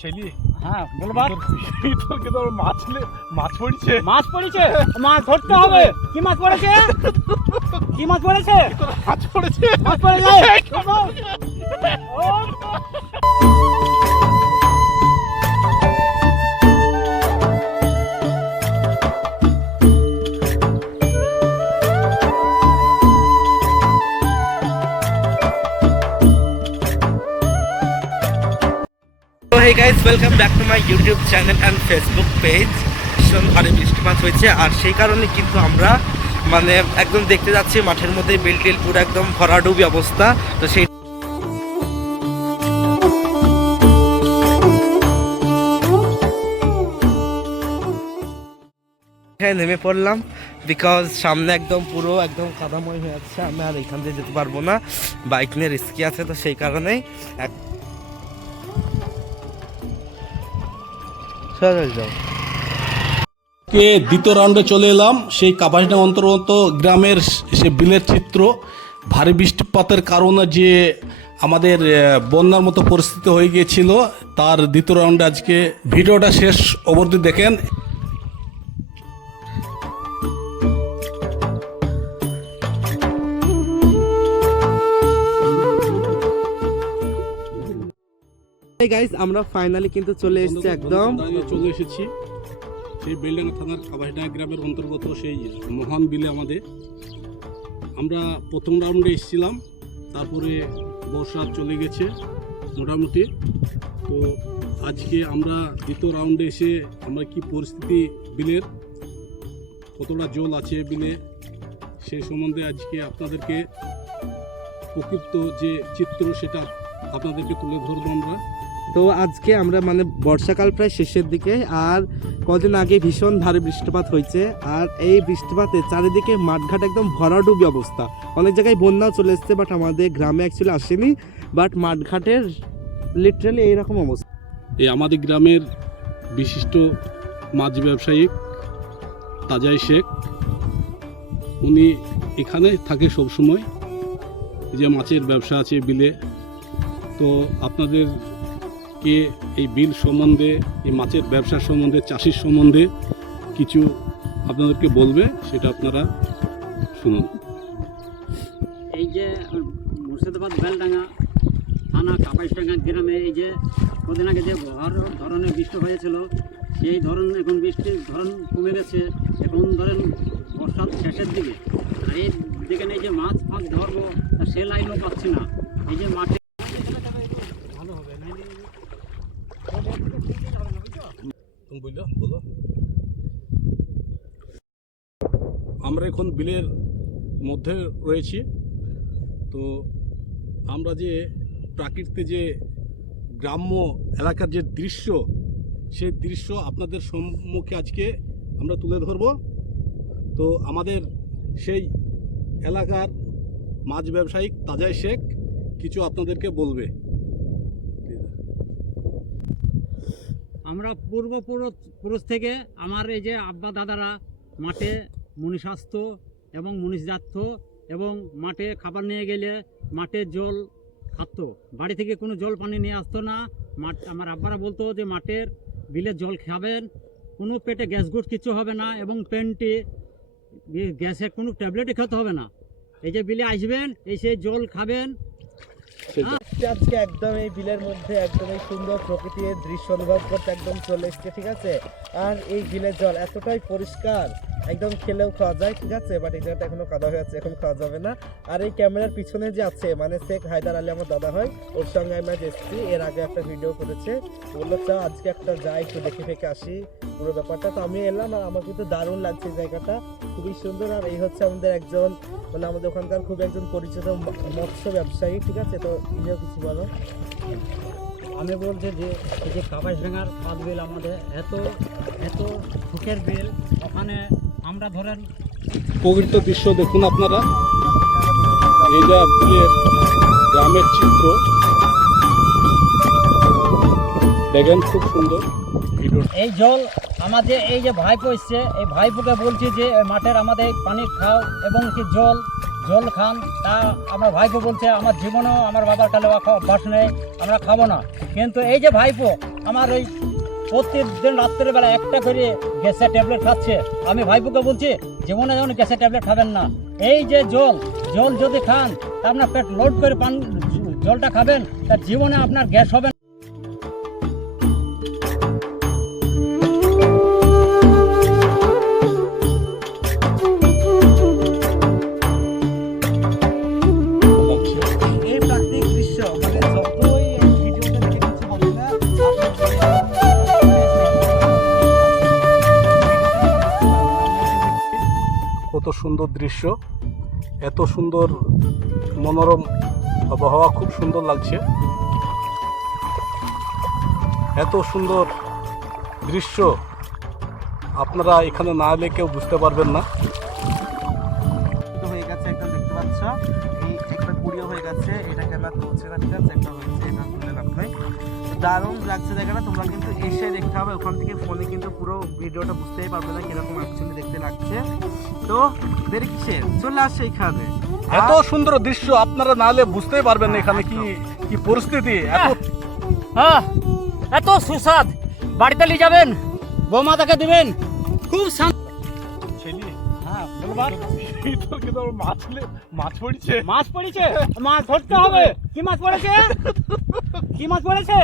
ছেলি হ্যাঁ বলবার তোকে তো মাছ পড়ছে মাছ পড়েছে, মাছ ধরতে হবে। কি মাছ পড়েছে? কি মাছ পড়েছে? মাছ পড়েছে মাছ পড়েছে। Hey guys, welcome back to my YouTube channel and Facebook page. ভীষণ ভারী বৃষ্টিপাত হয়েছে আর সেই কারণে কিন্তু আমরা মানে একদম দেখতে যাচ্ছি মাঠের মধ্যে বিল টিল পুরো একদম ভরাডুবি অবস্থা। তো সেই নেমে পড়লাম বিকজ সামনে একদম পুরো একদম কাদাময় হয়ে যাচ্ছে। আমি আর এখান দিয়ে যেতে পারবো না, বাইক নিয়ে রিস্কি আছে। তো সেই কারণেই কে দ্বিতীয় রাউন্ডে চলে এলাম। সেই কাপাসডাঙ্গা অন্তর্গত গ্রামের সে বিলের চিত্র। ভারী বৃষ্টিপাতের কারণে যে আমাদের বন্যার মতো পরিস্থিতি হয়ে গিয়েছিল, তার দ্বিতীয় রাউন্ডে আজকে ভিডিওটা শেষ অবধি দেখেন। গাইস আমরা ফাইনালি কিন্তু চলে এসেছি, একদম চলে এসেছি সেই বেলডাঙ্গা থানার কাপাসডাঙ্গা গ্রামের অন্তর্গত সেই মহান বিলে। আমরা প্রথম রাউন্ডে এসেছিলাম, তারপরে বর্ষা চলে গেছে মোটামুটি। তো আজকে আমরা দ্বিতীয় রাউন্ডে এসে আমরা কি পরিস্থিতি বিলের, কতটা জল আছে বিলে, সেই সম্বন্ধে আজকে আপনাদেরকে প্রকৃত যে চিত্র সেটা আপনাদেরকে তুলে ধরবো আমরা। তো আজকে আমরা মানে বর্ষাকাল প্রায় শেষের দিকে, আর কদিন আগে ভীষণ ভারী বৃষ্টিপাত হয়েছে। আর এই বৃষ্টিপাতে চারিদিকে মাঠঘাট একদম ভরাডুবি অবস্থা। অনেক জায়গায় বন্যাও চলে এসছে, বাট আমাদের গ্রামে অ্যাকচুয়ালি আসেনি। বাট মাঠঘাটের লিটারালি এইরকম অবস্থা। এই আমাদের গ্রামের বিশিষ্ট মাছ ব্যবসায়ী তাজাই শেখ, উনি এখানে থাকে সবসময়, যে মাছের ব্যবসা আছে বিলে। তো আপনাদেরকে এই বিল সম্বন্ধে, এই মাছের ব্যবসার সম্বন্ধে, চাষির সম্বন্ধে কিছু আপনাদেরকে বলবে, সেটা আপনারা শুনুন। এই যে মুর্শিদাবাদ বেলডাঙ্গা থানা কাপাসডাঙ্গা গ্রামে এই যে কদিন আগে যে ধরনের বৃষ্টি হয়েছিল, সেই এখন বৃষ্টির ধরন কমে গেছে। এখন ধরেন বর্ষার শেষের দিকে, আর এই দিকে এই যে মাছ ধরবো সে লাইনও পাচ্ছি না। এই যে মাঠে ভালো হবে না, বলো। আমরা এখন বিলের মধ্যে রয়েছি। তো আমরা যে প্রাকৃতিক যে গ্রাম্য এলাকার যে দৃশ্য, সেই দৃশ্য আপনাদের সম্মুখে আজকে আমরা তুলে ধরব। তো আমাদের সেই এলাকার মাছ ব্যবসায়ী তাজাই শেখ কিছু আপনাদেরকে বলবে। আমরা পূর্বপুরুষ থেকে আমার এই যে আব্বা দাদারা মাঠে মনীষাস্ত্র এবং মনীষজাত এবং মাঠে খাবার নিয়ে গেলে মাঠে জল খাতো, বাড়ি থেকে কোনো জল পানি নিয়ে আসতো না। আমার আব্বারা বলতো যে মাঠের বিলে জল খাবেন, কোনো পেটে গ্যাস গুট কিছু হবে না, এবং পেনটি গ্যাসের কোনো ট্যাবলেটই খেতে হবে না। এই যে বিলে আসবেন, এসে জল খাবেন। আজকে একদম এই বিলের মধ্যে একদম এই সুন্দর প্রকৃতির দৃশ্য অনুভব করতে একদম চলে এসছে, ঠিক আছে। আর এই বিলের জল এতটাই পরিষ্কার, একদম খেলেও খাওয়া যায়, ঠিক আছে। বাট এই জায়গাটা এখনো কাদা হয়ে আছে, এখন খাওয়া যাবে না। আর এই ক্যামেরার পিছনে যে আছে মানে শেখ হায়দার আলী আমার দাদা হয়, ওর সঙ্গে আমি আজ এসেছি। এর আগে একটা ভিডিও করেছে, বললো চা আজকে একটা যাই একটু দেখে ফেকে আসি পুরো ব্যাপারটা। তো আমি এলাম, আর আমার কিন্তু দারুণ লাগছে জায়গাটা, খুবই সুন্দর। আর এই হচ্ছে আমাদের একজন মানে আমাদের ওখানকার খুব একজন পরিচিত মৎস্য ব্যবসায়ী, ঠিক আছে। তো ইনিও কিছু বলো। আমি বলছি যে এই যে কাপাসডাঙ্গার পাত বিল আমাদের এত সুখের বিল, ওখানে আমরা ধরেন প্রকৃত দৃশ্য দেখুন আপনারা, এই যে বিলের গ্রামের চিত্র দেখেন, খুব সুন্দর ভিডিও। এই জল আমাদের এই যে ভাইপো এসছে, এই ভাইপোকে বলছি যে মাঠের আমাদের পানি খাও এবং কি জল খান। তা আমার ভাইপো বলছে আমার জীবনেও আমার বাবার কালে অভ্যাস নেই, আমরা খাবো না। কিন্তু এই যে ভাইপো আমার ওই প্রতিদিন রাত্রেবেলা একটা করে গ্যাসের ট্যাবলেট খাচ্ছে, আমি ভাইপোকে বলছি জীবনে যেমন গ্যাসের ট্যাবলেট খাবেন না। এই যে জল যদি খান তা আপনার পেট লোড করে জলটা খাবেন, তার জীবনে আপনার গ্যাস হবে না। এই প্রাকৃতিক দৃশ্য মানে যতই এই ভিডিওটা দেখে কিছু বলছি না, কত সুন্দর দৃশ্য, এত সুন্দর মনোরম আবহাওয়া, খুব সুন্দর লাগছে। এত সুন্দর দৃশ্য আপনারা এখানে না এলে কেউ বুঝতে পারবেন না। হয়ে গেছে একদম দেখতে পাচ্ছ, এই একটা কুড়িও হয়ে গেছে, এটা ক্যামেরা তুলছে না, ঠিক আছে, একটা হয়েছে, এটা তুলে রাখবে। দারুণ লাগছে জায়গাটা, তোমরা কিন্তু এসে দেখতে হবে, ওখান থেকে ফোনে কিন্তু পুরো ভিডিওটা বুঝতেই পারবে না কিরকম অ্যাকচুয়ালি দেখতে লাগছে। তো দেরি কিসের, চলে আসছে এখানে। এত সুন্দর দৃশ্য আপনারা না এলে বুঝতেই পারবেন না এখানে কি কি পরিস্থিতি। হ্যাঁ, এত সুস্বাদ, বাড়িতে নিয়ে যাবেন, বৌমাতাকে দিবেন, খুব শান্তি। ছেলে হ্যাঁ বলবার, ভিতর কে তোর মাছ পড়ছে। মাছ পড়েছে, মাছ ধরতে হবে। কি মাছ পড়েছে? কি মাছ পড়েছে?